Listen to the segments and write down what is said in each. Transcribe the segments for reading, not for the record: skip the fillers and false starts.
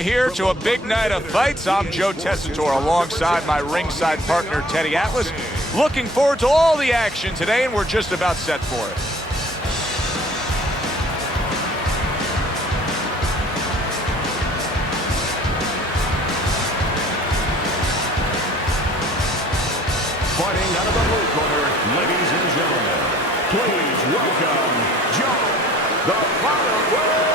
Here to a big night of fights. I'm Joe Tessitore alongside my ringside partner Teddy Atlas. Looking forward to all the action today, and we're just about set for it. Fighting out of the blue corner, ladies and gentlemen, please welcome Joe, the Father of Gольzage.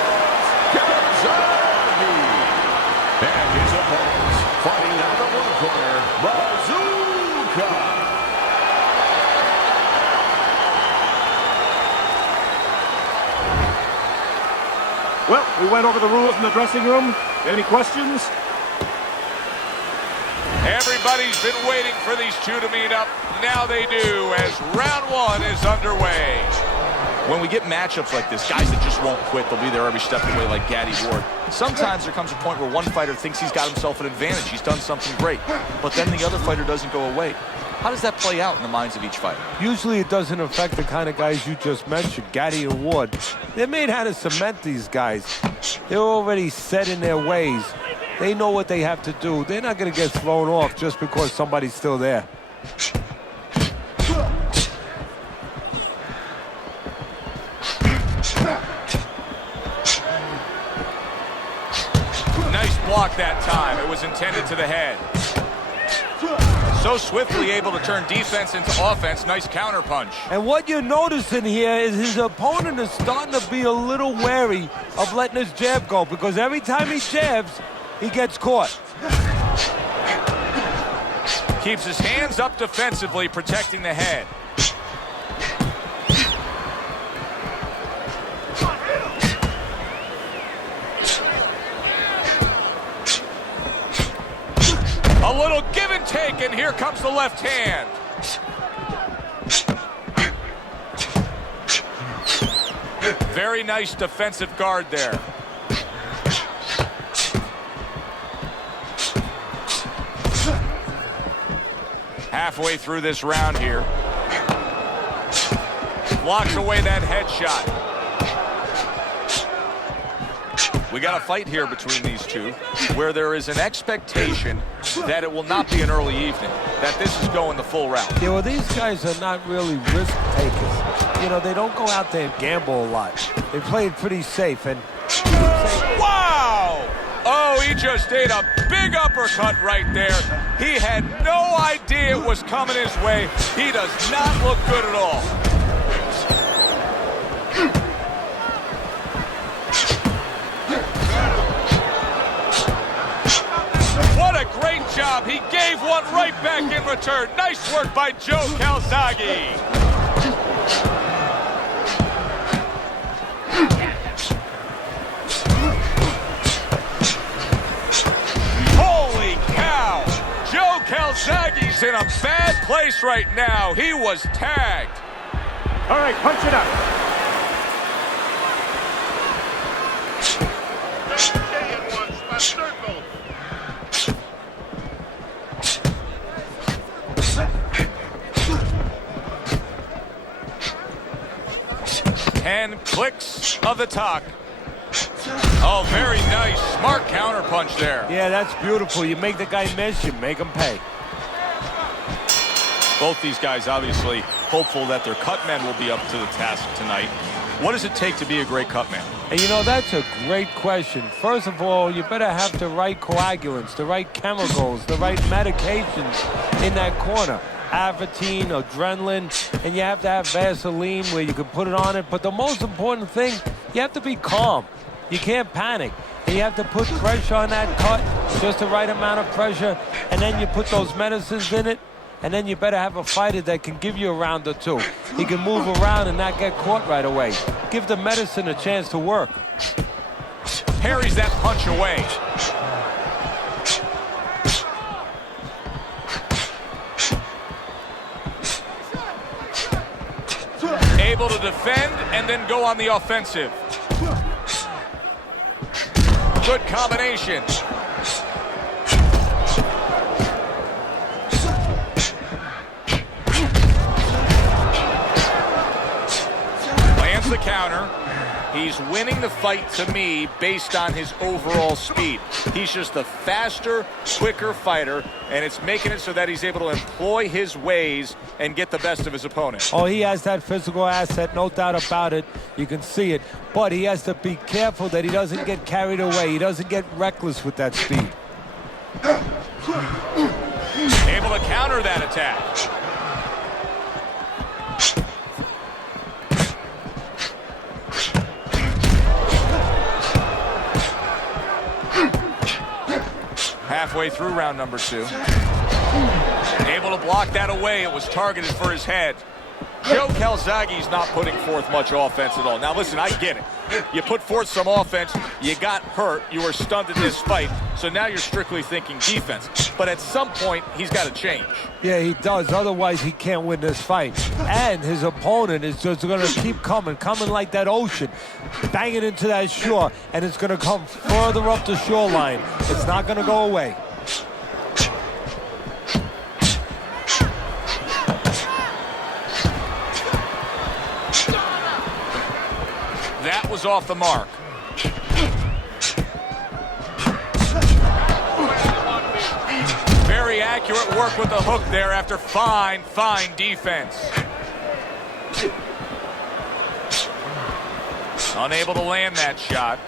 And his opponents, fighting out of the blue corner, Bazooka. Well, we went over the rules in the dressing room. Any questions? Everybody's been waiting for these two to meet up. Now they do, as round one is underway. When we get matchups like this, guys that just won't quit, they'll be there every step of the way like Gaddy Ward. Sometimes there comes a point where one fighter thinks he's got himself an advantage. He's done something great, but then the other fighter doesn't go away. How does that play out in the minds of each fighter? Usually it doesn't affect the kind of guys you just mentioned, Gaddy and Ward. They're made how to cement these guys. They're already set in their ways. They know what they have to do. They're not going to get thrown off just because somebody's still there. Nice block that time. It was intended to the head. So swiftly able to turn defense into offense. Nice counter punch. And what you're noticing here is his opponent is starting to be a little wary of letting his jab go, because every time he jabs, he gets caught. Keeps his hands up defensively, protecting the head. A little give and take, and here comes the left hand. Very nice defensive guard there. Halfway through this round here. Blocks away that headshot. We got a fight here between these two where there is an expectation that it will not be an early evening, that this is going the full round. Yeah, well, these guys are not really risk takers. You know, they don't go out there and gamble a lot. They play it pretty safe. And wow! Oh, he just ate a big uppercut right there. He had no idea it was coming his way. He does not look good at all. What a great job. He gave one right back in return. Nice work by Joe Gольzage. Holy cow. Joe Gольzage's in a bad place right now. He was tagged. All right, punch it up. And clicks of the talk. Oh, very nice. Smart counter punch there. yeah, that's beautiful. You make the guy miss, you make him pay. Both these guys obviously hopeful that their cut men will be up to the task tonight. What does it take to be a great cut man? And you know, that's a great question. First of all, you better have the right coagulants, the right chemicals, the right medications in that corner. Avatine, adrenaline, and you have to have Vaseline where you can put it on it. But the most important thing, you have to be calm. You can't panic. And you have to put pressure on that cut, just the right amount of pressure, and then you put those medicines in it, and then you better have a fighter that can give you a round or two. He can move around and not get caught right away. Give the medicine a chance to work. Parries that punch away. Able to defend and then go on the offensive. Good combination. Lands the counter. He's winning the fight to me based on his overall speed. He's just a faster, quicker fighter, and it's making it so that he's able to employ his ways and get the best of his opponent. Oh, he has that physical asset, no doubt about it. You can see it. But he has to be careful that he doesn't get carried away. He doesn't get reckless with that speed. Able to counter that attack. Halfway through round number 2. Able to block that away. It was targeted for his head. Joe Gholzage's not putting forth much offense at all. Now listen, I get it. You put forth some offense, you got hurt, you were stunned in this fight, so now you're strictly thinking defense. But at some point, he's got to change. Yeah, he does. Otherwise, he can't win this fight. And his opponent is just going to keep coming like that ocean, banging into that shore, and it's going to come further up the shoreline. It's not going to go away. That was off the mark. Very accurate work with the hook there after fine defense. Unable to land that shot.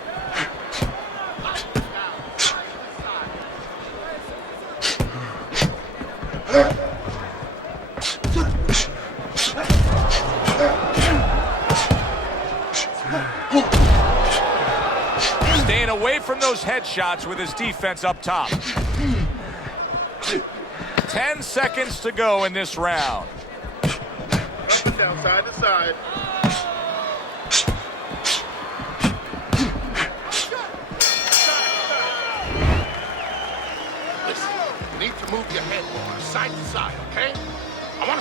Staying away from those headshots with his defense up top. 10 seconds to go in this round. Up and down, side to side. Listen, you need to move your head more side to side, okay?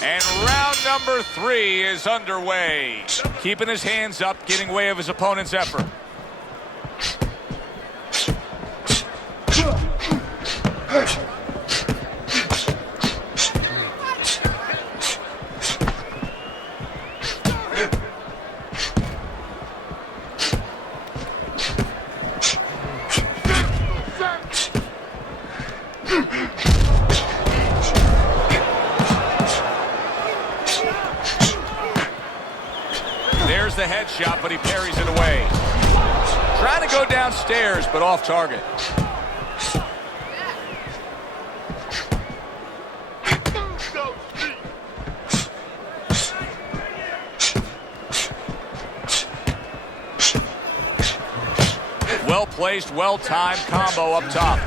And round number 3 is underway. Keeping his hands up, getting way of his opponent's effort. There's the headshot, but he parries it away. Trying to go downstairs, but off target. Well-placed, well-timed combo up top.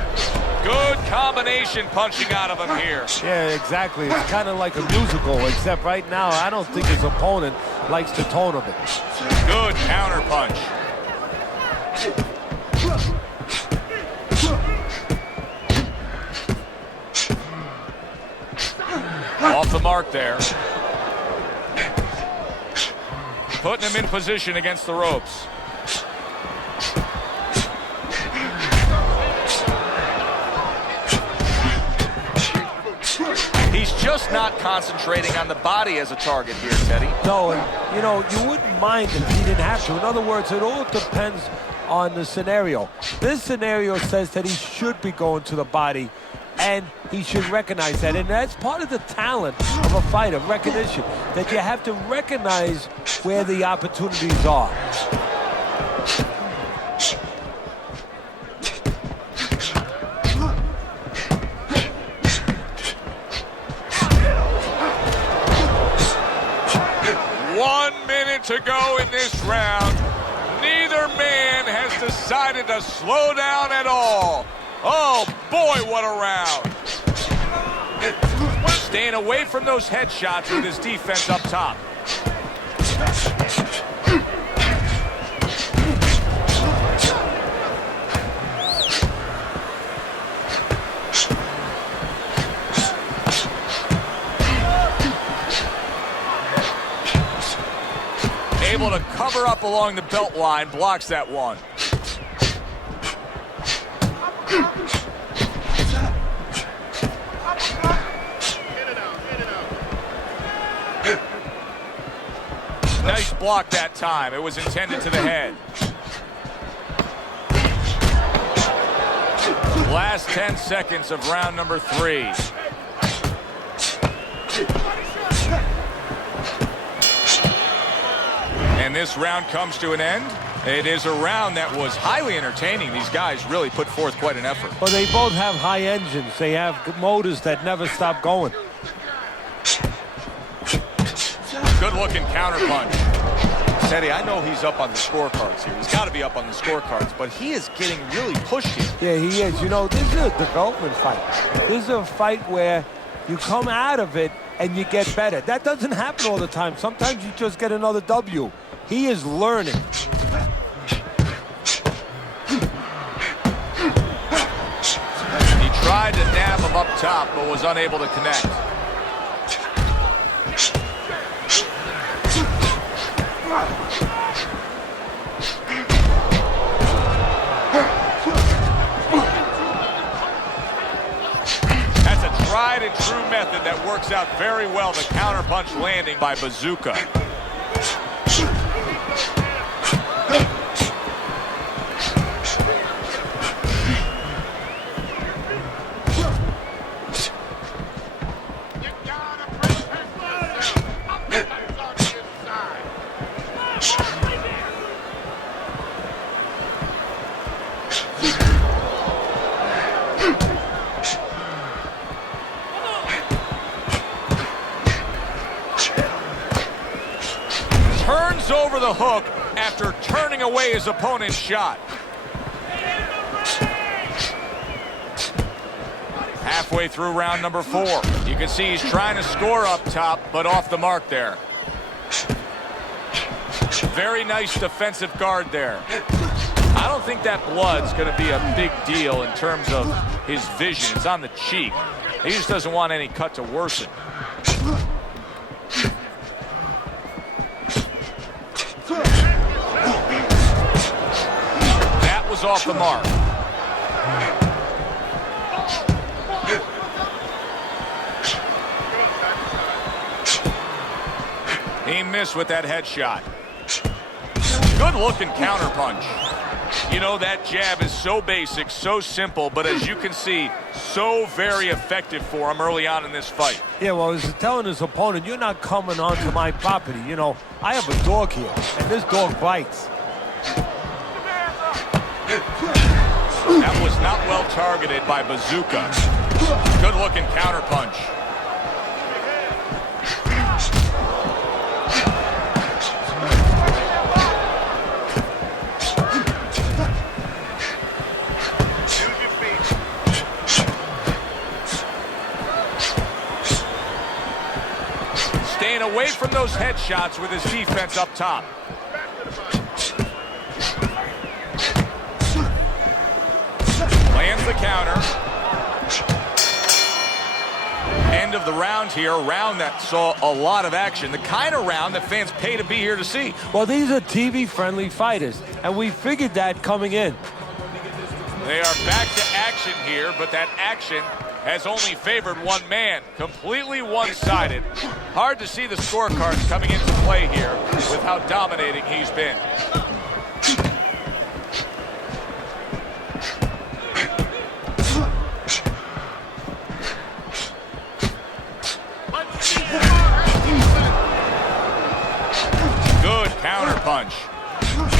Good combination punching out of him here. Yeah, exactly. It's kind of like a musical, except right now I don't think his opponent likes the tone of it. Good counter punch. Off the mark there. Putting him in position against the ropes. He's just not concentrating on the body as a target here, Teddy. No, and, you know, you wouldn't mind if he didn't have to. In other words, it all depends on the scenario. This scenario says that he should be going to the body, and he should recognize that. And that's part of the talent of a fighter, recognition, that you have to recognize where the opportunities are. To go in this round. Neither man has decided to slow down at all. Oh boy, what a round. Staying away from those headshots with his defense up top. Able to cover up along the belt line, blocks that one. Nice block that time. It was intended to the head. Last 10 seconds of round number 3. And this round comes to an end. It is a round that was highly entertaining. These guys really put forth quite an effort. Well, they both have high engines. They have motors that never stop going. Good-looking counterpunch. Teddy, I know he's up on the scorecards here. He's got to be up on the scorecards, but he is getting really pushed here. Yeah, he is. You know, this is a development fight. This is a fight where you come out of it and you get better. That doesn't happen all the time. Sometimes you just get another W. He is learning. He tried to nab him up top, but was unable to connect. That's a tried and true method that works out very well. The counterpunch landing by Bazooka. Turns over the hook after turning away his opponent's shot. Halfway through round number 4. You can see he's trying to score up top, but off the mark there. Very nice defensive guard there. I don't think that blood's going to be a big deal in terms of his vision. It's on the cheek. He just doesn't want any cut to worsen. That was off the mark. He missed with that headshot. Good looking counterpunch. You know, that jab is so basic, so simple, but as you can see, so very effective for him early on in this fight. Yeah, well, he's telling his opponent, you're not coming onto my property. You know, I have a dog here, and this dog bites. That was not well targeted by Bazooka. Good looking counterpunch. Staying away from those headshots with his defense up top. Lands the counter. End of the round here, a round that saw a lot of action. The kind of round that fans pay to be here to see. Well, these are TV-friendly fighters, and we figured that coming in. They are back to action here, but that action has only favored one man. Completely one-sided. Hard to see the scorecards coming into play here with how dominating he's been. Good counterpunch.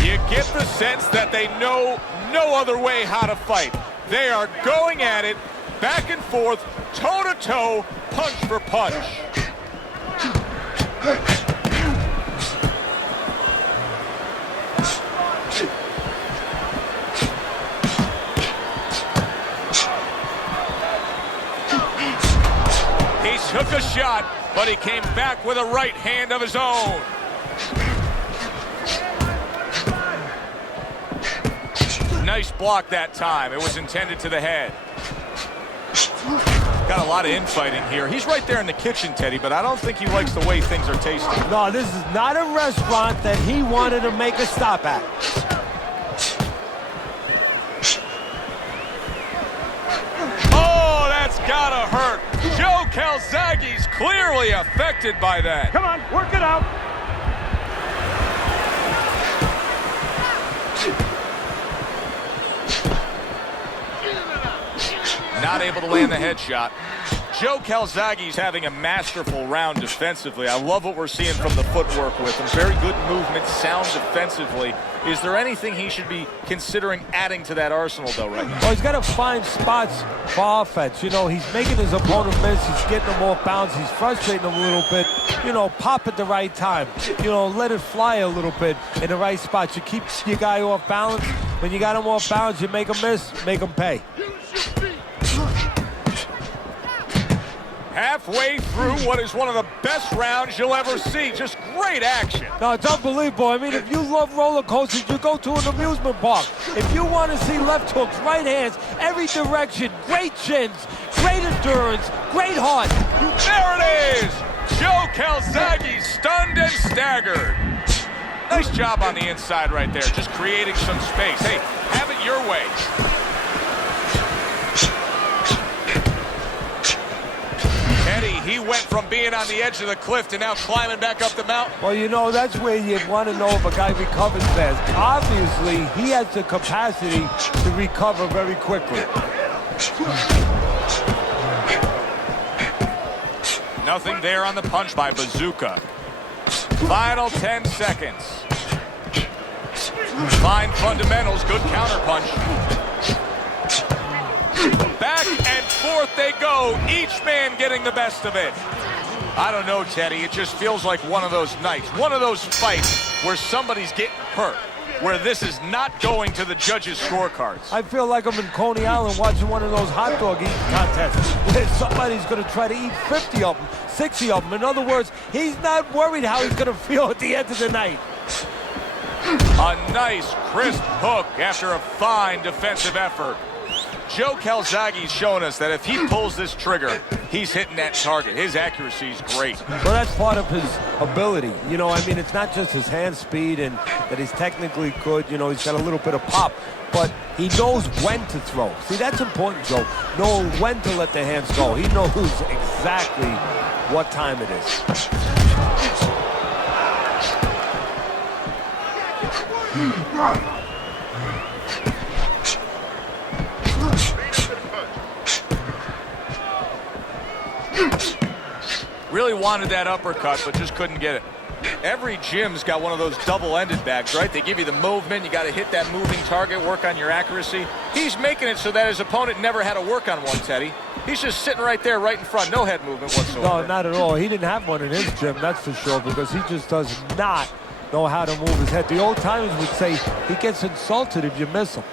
You get the sense that they know no other way how to fight. They are going at it, back and forth, toe-to-toe, punch for punch. He took a shot, but he came back with a right hand of his own. Nice block that time. It was intended to the head. Got a lot of infighting here. He's right there in the kitchen, Teddy, but I don't think he likes the way things are tasting. No, this is not a restaurant that he wanted to make a stop at. Oh, that's gotta hurt. Joe Gholzage's clearly affected by that. Come on, work it out. Not able to land the headshot. Joe Calzaghe's having a masterful round defensively. I love what we're seeing from the footwork with him. Very good movement, sound defensively. Is there anything he should be considering adding to that arsenal, though, right now? Well, he's got to find spots for offense. You know, he's making his opponent miss. He's getting them off balance. He's frustrating them a little bit. You know, pop at the right time. You know, let it fly a little bit in the right spots. You keep your guy off balance. When you got him off balance, you make him miss, make him pay. Halfway through what is one of the best rounds you'll ever see. Just great action. No, it's unbelievable. I mean, if you love roller coasters, you go to an amusement park. If you want to see left hooks, right hands, every direction, great chins, great endurance, great heart. There it is! Joe Calzaghe stunned and staggered. Nice job on the inside right there, just creating some space. Hey, have it your way. He went from being on the edge of the cliff to now climbing back up the mountain. Well, you know, that's where you want to know if a guy recovers fast. Obviously, he has the capacity to recover very quickly. Nothing there on the punch by Bazooka. Final 10 seconds. Fine fundamentals, good counter punch. Back and forth they go, each man getting the best of it. I don't know, Teddy, it just feels like one of those nights, one of those fights where somebody's getting hurt, where this is not going to the judges' scorecards. I feel like I'm in Coney Island watching one of those hot dog eating contests where somebody's going to try to eat 50 of them, 60 of them. In other words, he's not worried how he's going to feel at the end of the night. A nice, crisp hook after a fine defensive effort. Joe Calzaghe's shown us that if he pulls this trigger, he's hitting that target. His accuracy is great. Well, that's part of his ability. You know, I mean, it's not just his hand speed and that he's technically good. You know, he's got a little bit of pop, but he knows when to throw. See, that's important, Joe. Knowing when to let the hands go. He knows exactly what time it is. Really wanted that uppercut, but just couldn't get it. Every gym's got one of those double-ended bags, right? They give you the movement. You got to hit that moving target, work on your accuracy. He's making it so that his opponent never had to work on one, Teddy. He's just sitting right there, right in front. No head movement whatsoever. No, not at all. He didn't have one in his gym, that's for sure, because he just does not know how to move his head. The old timers would say he gets insulted if you miss him.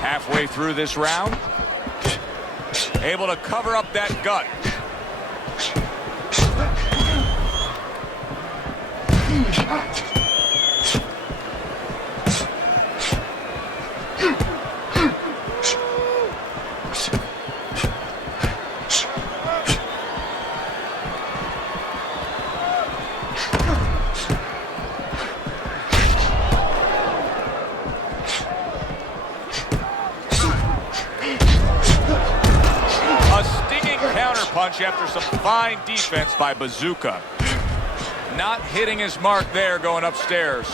Halfway through this round, able to cover up that gut. Punch after some fine defense by Bazooka. Not hitting his mark there going upstairs.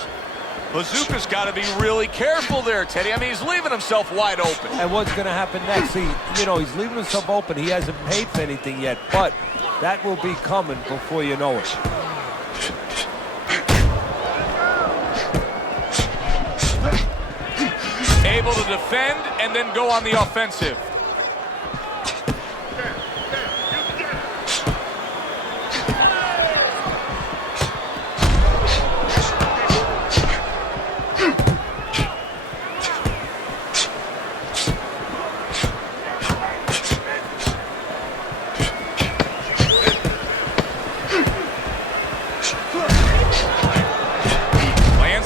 Bazooka's got to be really careful there, Teddy. I mean, he's leaving himself wide open. And what's going to happen next? See, you know, he's leaving himself open. He hasn't paid for anything yet, but that will be coming before you know it. Able to defend and then go on the offensive.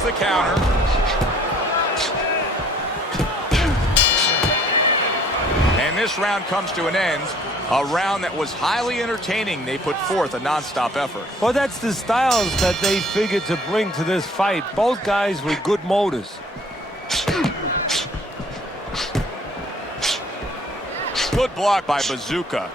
The counter. And this round comes to an end. A round that was highly entertaining. They put forth a non-stop effort. Well, that's the styles that they figured to bring to this fight. Both guys with good motors. Good block by Bazooka.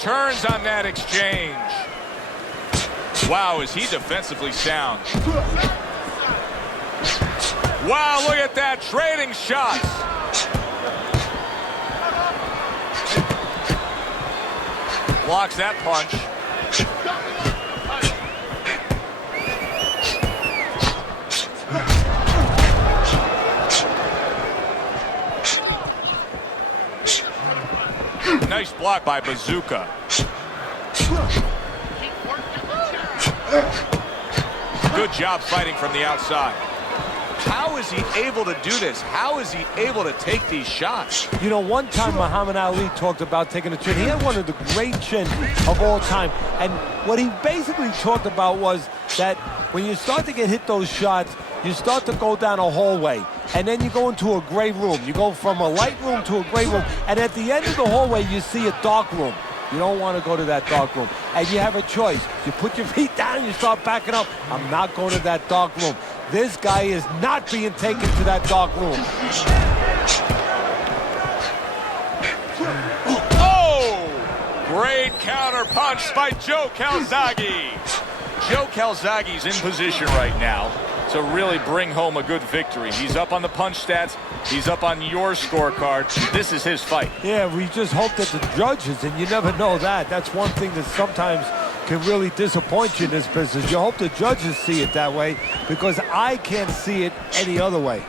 turns on that exchange. Wow, is he defensively sound. Wow, look at that, trading shots. Blocks that punch. Nice block by Bazooka. Good job fighting from the outside. How is he able to do this? How is he able to take these shots? You know, one time Muhammad Ali talked about taking a chin. He had one of the great chins of all time. And what he basically talked about was that when you start to get hit those shots, you start to go down a hallway. And then you go into a gray room. You go from a light room to a gray room. And at the end of the hallway, you see a dark room. You don't want to go to that dark room. And you have a choice. You put your feet down and you start backing up. I'm not going to that dark room. This guy is not being taken to that dark room. Oh! Great counter punch by Joe Gholzage. Joe Gholzage's in position right now to really bring home a good victory. He's up on the punch stats. He's up on your scorecard. This is his fight. Yeah, we just hope that the judges, and you never know that. That's one thing that sometimes can really disappoint you in this business. You hope the judges see it that way, because I can't see it any other way.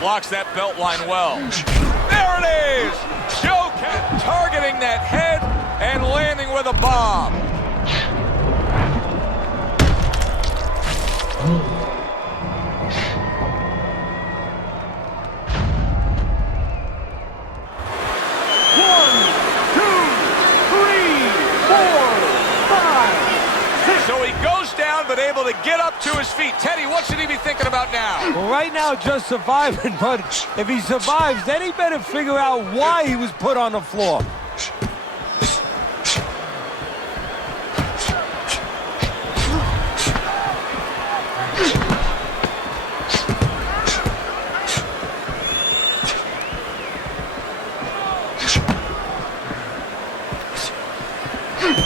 Blocks that belt line well. There it is! Joe targeting that head and landing with a bomb. So he goes down, but able to get up to his feet. Teddy, what should he be thinking about now? Well, right now, just surviving, but if he survives, then he better figure out why he was put on the floor.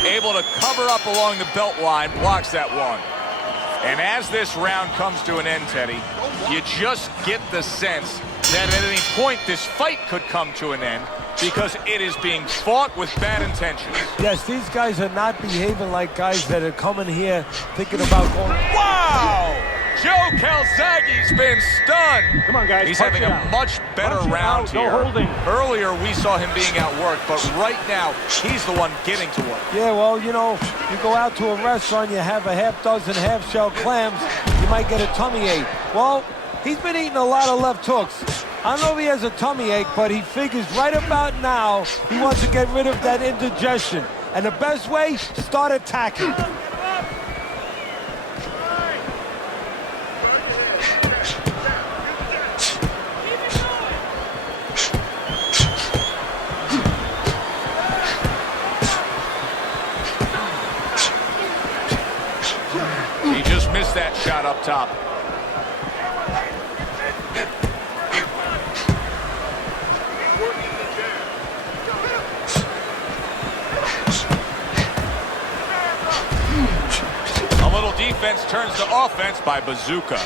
Able to cover up along the belt line, blocks that one. And as this round comes to an end, Teddy, you just get the sense that at any point this fight could come to an end because it is being fought with bad intentions. Yes, these guys are not behaving like guys that are coming here thinking about going. Wow! Joe Gholzage's been stunned. Come on, guys. He's having a much better round here. No holding. Earlier, we saw him being outworked, but right now, he's the one getting to work. Yeah, well, you know, you go out to a restaurant, you have a half dozen half-shell clams, you might get a tummy ache. Well, he's been eating a lot of left hooks. I don't know if he has a tummy ache, but he figures right about now he wants to get rid of that indigestion. And the best way, start attacking. He just missed that shot up top. A little defense turns to offense by Bazooka.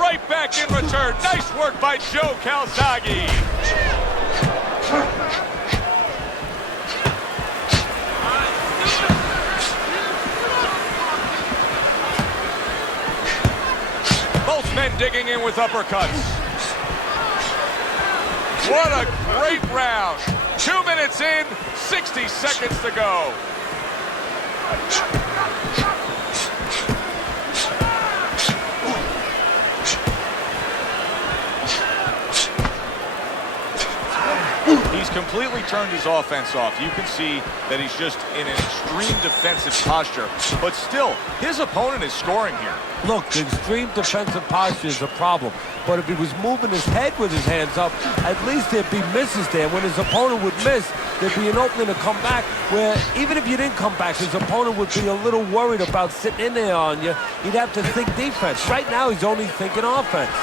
Right back in return. Nice work by Joe Gholzage. Both men digging in with uppercuts. What a great round. 2 minutes in, 60 seconds to go. He's completely turned his offense off. You can see that he's just in an extreme defensive posture. But still, his opponent is scoring here. Look, the extreme defensive posture is a problem. But if he was moving his head with his hands up, at least there'd be misses there. When his opponent would miss, there'd be an opening to come back where even if you didn't come back, his opponent would be a little worried about sitting in there on you. He'd have to think defense. Right now, he's only thinking offense.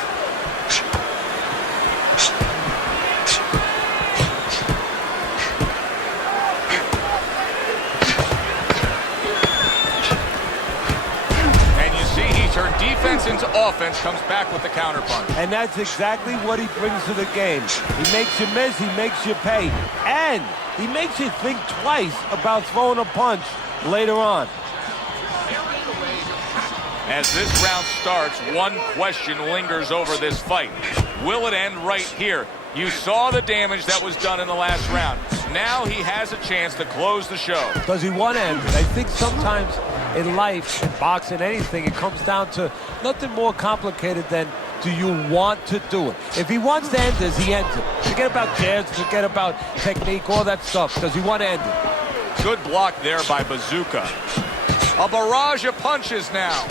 Turn defense into offense, comes back with the counterpunch. And that's exactly what he brings to the game. He makes you miss, he makes you pay, and he makes you think twice about throwing a punch later on. As this round starts, one question lingers over this fight. Will it end right here? You saw the damage that was done in the last round. Now he has a chance to close the show. Does he want to end it? I think sometimes in life, in boxing, anything, it comes down to nothing more complicated than do you want to do it? If he wants to end this, he ends it. Forget about jabs, forget about technique, all that stuff. Does he want to end it? Good block there by Bazooka. A barrage of punches now.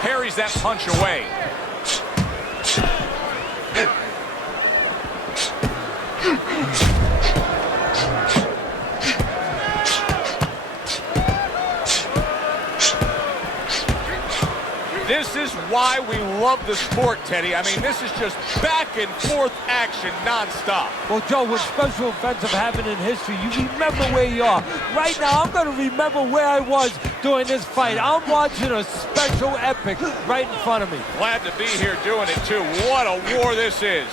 Parries that punch away. This is why we love the sport, Teddy. I mean, this is just back and forth action nonstop. Well, Joe, with special events have happened in history, you remember where you are. Right now, I'm going to remember where I was during this fight. I'm watching a special epic right in front of me. Glad to be here doing it, too. What a war this is.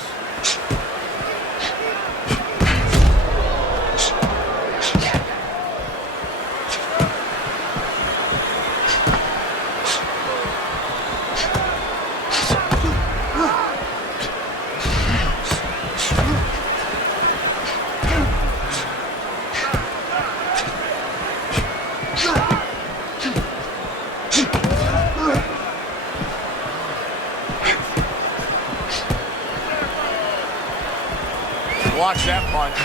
Blocks that punch.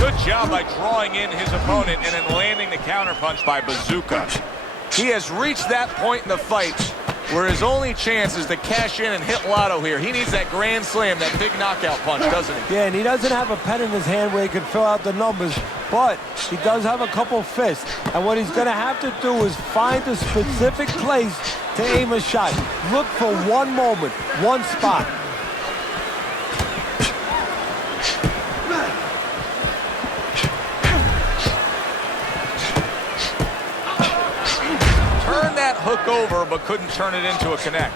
Good job by drawing in his opponent and then landing the counterpunch by Bazooka. He has reached that point in the fight where his only chance is to cash in and hit lotto here. He needs that grand slam, that big knockout punch, doesn't he? Yeah, and he doesn't have a pen in his hand where he can fill out the numbers, but he does have a couple fists. And what he's going to have to do is find a specific place to aim a shot. Look for one moment, one spot. Hook over, but couldn't turn it into a connect.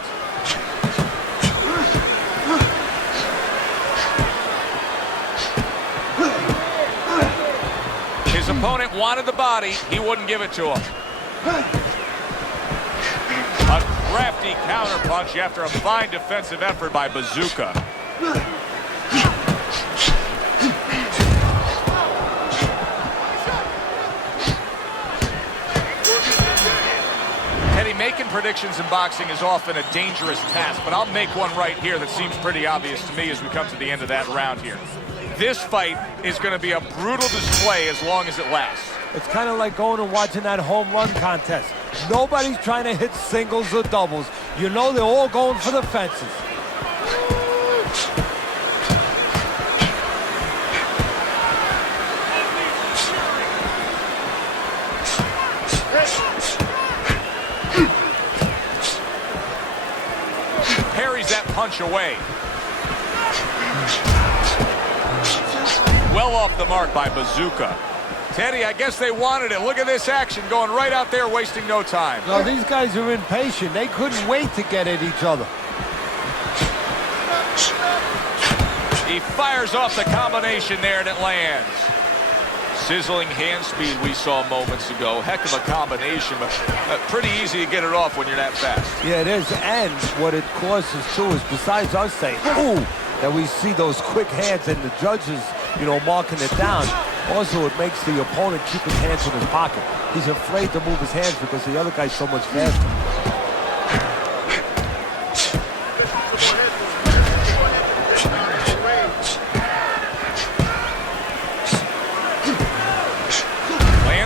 His opponent wanted the body. He wouldn't give it to him. A crafty counterpunch after a fine defensive effort by Bazooka. Making predictions in boxing is often a dangerous task, but I'll make one right here that seems pretty obvious to me as we come to the end of that round here. This fight is going to be a brutal display as long as it lasts. It's kind of like going and watching that home run contest. Nobody's trying to hit singles or doubles. You know they're all going for the fences. That punch away. Well off the mark by Bazooka. Teddy, I guess they wanted it. Look at this action going right out there, wasting no time. No, these guys are impatient. They couldn't wait to get at each other. He fires off the combination there, and it lands. Sizzling hand speed we saw moments ago. Heck of a combination, but pretty easy to get it off when you're that fast. Yeah, it is. And what it causes, too, is besides us saying, ooh, that we see those quick hands and the judges, you know, marking it down, also it makes the opponent keep his hands in his pocket. He's afraid to move his hands because the other guy's so much faster.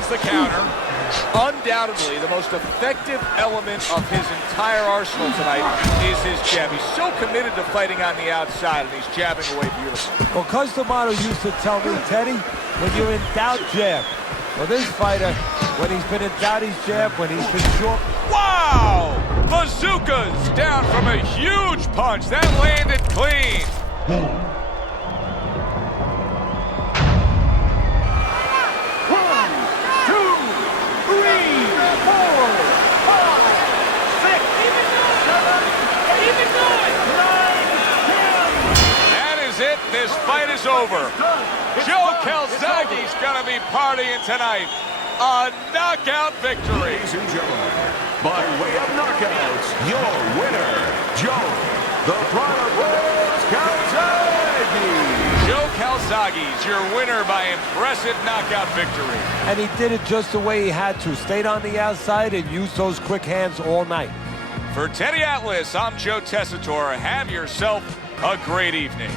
The counter, undoubtedly the most effective element of his entire arsenal tonight is his jab. He's so committed to fighting on the outside, and he's jabbing away beautifully. Well, Customato used to tell me, Teddy, when you're in doubt, jab. Well, this fighter, when he's been in doubt, he's jab. When he's been short... Wow! Bazookas down from a huge punch. That landed clean. This fight is over. Joe Gholzage's going to be partying tonight. A knockout victory. Ladies and gentlemen, by way of knockouts, your winner, Joe, the Pride of Gholzage. Joe Gholzage's your winner by impressive knockout victory. And he did it just the way he had to. Stayed on the outside and used those quick hands all night. For Teddy Atlas, I'm Joe Tessitore. Have yourself a great evening.